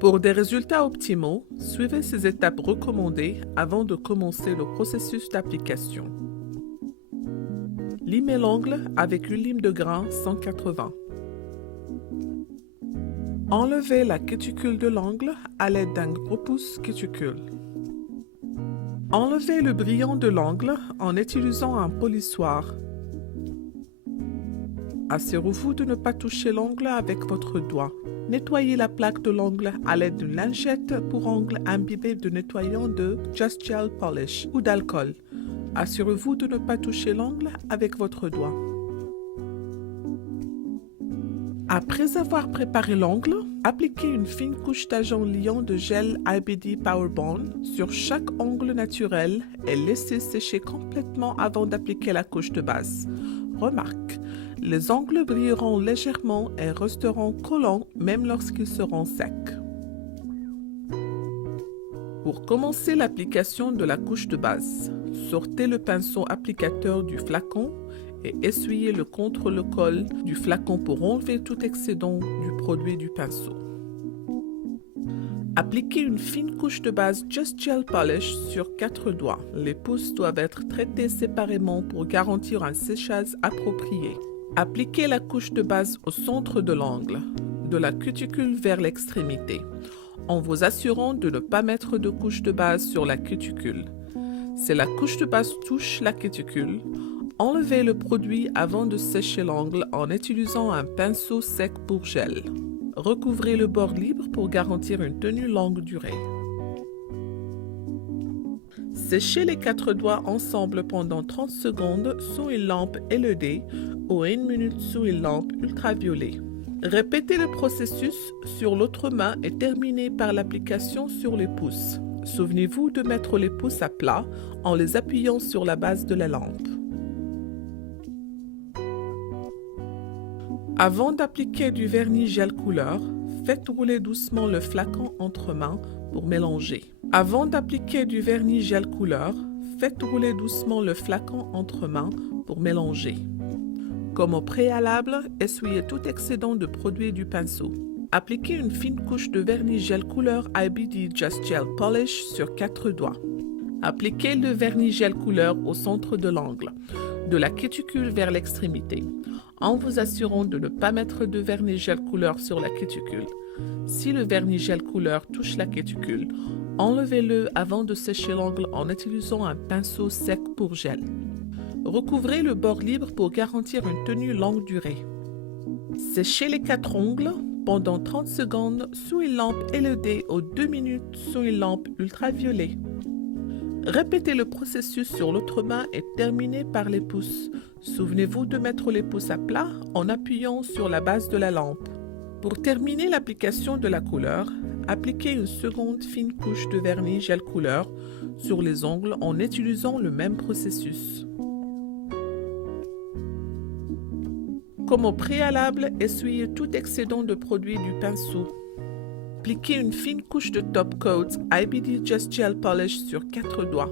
Pour des résultats optimaux, suivez ces étapes recommandées avant de commencer le processus d'application. Limez l'ongle avec une lime de grain 180. Enlevez la cuticule de l'ongle à l'aide d'un gros pouce cuticule. Enlevez le brillant de l'ongle en utilisant un polissoir. Assurez-vous de ne pas toucher l'ongle avec votre doigt. Nettoyez la plaque de l'ongle à l'aide d'une lingette pour ongles imbibée de nettoyant de Just Gel Polish ou d'alcool. Assurez-vous de ne pas toucher l'ongle avec votre doigt. Après avoir préparé l'ongle, appliquez une fine couche d'agent liant de gel IBD Power Bond sur chaque ongle naturel et laissez sécher complètement avant d'appliquer la couche de base. Remarque, les ongles brilleront légèrement et resteront collants même lorsqu'ils seront secs. Pour commencer l'application de la couche de base, sortez le pinceau applicateur du flacon et essuyez le contre le col du flacon pour enlever tout excédent du produit du pinceau. Appliquez une fine couche de base Just Gel Polish sur 4 doigts. Les pouces doivent être traités séparément pour garantir un séchage approprié. Appliquez la couche de base au centre de l'ongle, de la cuticule vers l'extrémité, en vous assurant de ne pas mettre de couche de base sur la cuticule. Si la couche de base touche la cuticule, enlevez le produit avant de sécher l'ongle en utilisant un pinceau sec pour gel. Recouvrez le bord libre pour garantir une tenue longue durée. Séchez les 4 doigts ensemble pendant 30 secondes sous une lampe LED ou 1 minute sous une lampe ultraviolet. Répétez le processus sur l'autre main et terminez par l'application sur les pouces. Souvenez-vous de mettre les pouces à plat en les appuyant sur la base de la lampe. Avant d'appliquer du vernis gel couleur, faites rouler doucement le flacon entre mains pour mélanger. Avant d'appliquer du vernis gel couleur, faites rouler doucement le flacon entre mains pour mélanger. Comme au préalable, essuyez tout excédent de produit du pinceau. Appliquez une fine couche de vernis gel couleur IBD Just Gel Polish sur 4 doigts. Appliquez le vernis gel couleur au centre de l'ongle, de la cuticule vers l'extrémité, en vous assurant de ne pas mettre de vernis gel couleur sur la cuticule. Si le vernis gel couleur touche la cuticule, enlevez-le avant de sécher l'ongle en utilisant un pinceau sec pour gel. Recouvrez le bord libre pour garantir une tenue longue durée. Séchez les 4 ongles pendant 30 secondes sous une lampe LED ou 2 minutes sous une lampe ultraviolet. Répétez le processus sur l'autre main et terminez par les pouces. Souvenez-vous de mettre les pouces à plat en appuyant sur la base de la lampe. Pour terminer l'application de la couleur, appliquez une seconde fine couche de vernis gel couleur sur les ongles en utilisant le même processus. Comme au préalable, essuyez tout excédent de produit du pinceau. Appliquez une fine couche de top coat IBD Just Gel Polish sur 4 doigts.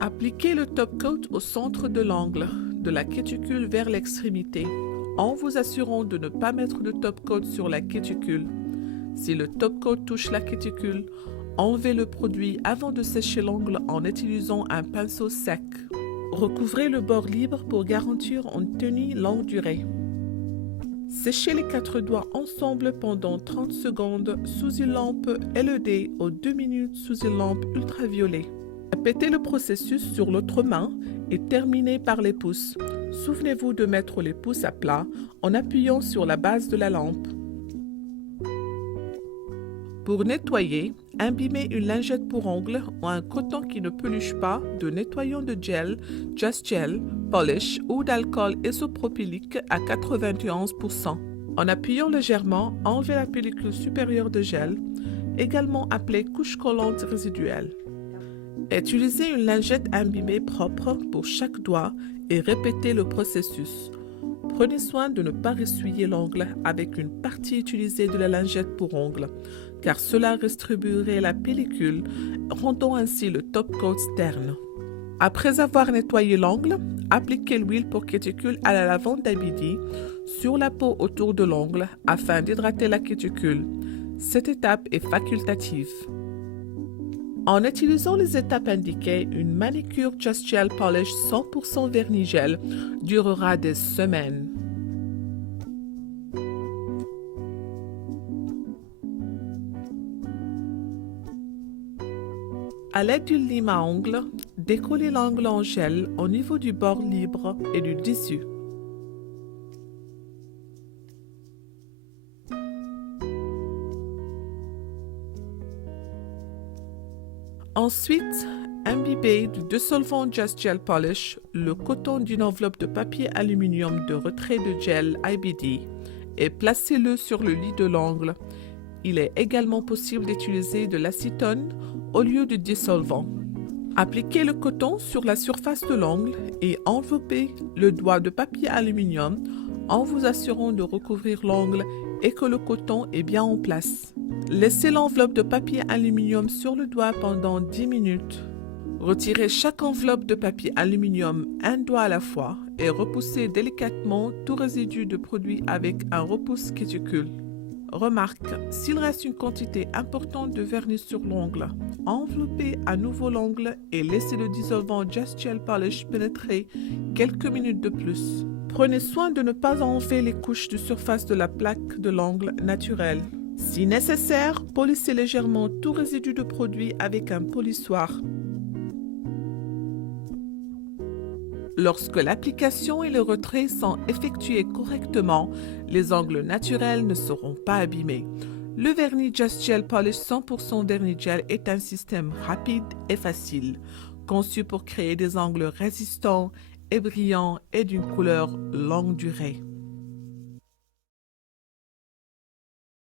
Appliquez le top coat au centre de l'ongle, de la cuticule vers l'extrémité, en vous assurant de ne pas mettre de top coat sur la cuticule. Si le top coat touche la cuticule, enlevez le produit avant de sécher l'ongle en utilisant un pinceau sec. Recouvrez le bord libre pour garantir une tenue longue durée. Séchez les 4 doigts ensemble pendant 30 secondes sous une lampe LED ou 2 minutes sous une lampe ultraviolet. Répétez le processus sur l'autre main et terminez par les pouces. Souvenez-vous de mettre les pouces à plat en appuyant sur la base de la lampe. Pour nettoyer, imbibez une lingette pour ongles ou un coton qui ne peluche pas de nettoyant de gel, Just Gel, Polish ou d'alcool isopropylique à 91%. En appuyant légèrement, enlevez la pellicule supérieure de gel, également appelée couche collante résiduelle. Utilisez une lingette imbibée propre pour chaque doigt et répétez le processus. Prenez soin de ne pas essuyer l'ongle avec une partie utilisée de la lingette pour ongles, car cela distribuerait la pellicule, rendant ainsi le top coat terne. Après avoir nettoyé l'ongle, appliquez l'huile pour cuticule à la lavande d'Abidi sur la peau autour de l'ongle afin d'hydrater la cuticule. Cette étape est facultative. En utilisant les étapes indiquées, une manicure Just Gel Polish 100% vernis gel durera des semaines. À l'aide d'une lime à ongles, décollez l'ongle en gel au niveau du bord libre et du dessus. Ensuite, imbibez du dissolvant Just Gel Polish le coton d'une enveloppe de papier aluminium de retrait de gel IBD et placez-le sur le lit de l'ongle. Il est également possible d'utiliser de l'acétone au lieu du dissolvant. Appliquez le coton sur la surface de l'ongle et enveloppez le doigt de papier aluminium en vous assurant de recouvrir l'ongle et que le coton est bien en place. Laissez l'enveloppe de papier aluminium sur le doigt pendant 10 minutes. Retirez chaque enveloppe de papier aluminium un doigt à la fois et repoussez délicatement tout résidu de produit avec un repousse cuticule. Remarque, s'il reste une quantité importante de vernis sur l'ongle, enveloppez à nouveau l'ongle et laissez le dissolvant Just Gel Polish pénétrer quelques minutes de plus. Prenez soin de ne pas enlever les couches de surface de la plaque de l'ongle naturelle. Si nécessaire, polissez légèrement tout résidu de produit avec un polissoir. Lorsque l'application et le retrait sont effectués correctement, les ongles naturels ne seront pas abîmés. Le vernis Just Gel Polish 100% vernis gel est un système rapide et facile, conçu pour créer des ongles résistants et brillants et d'une couleur longue durée.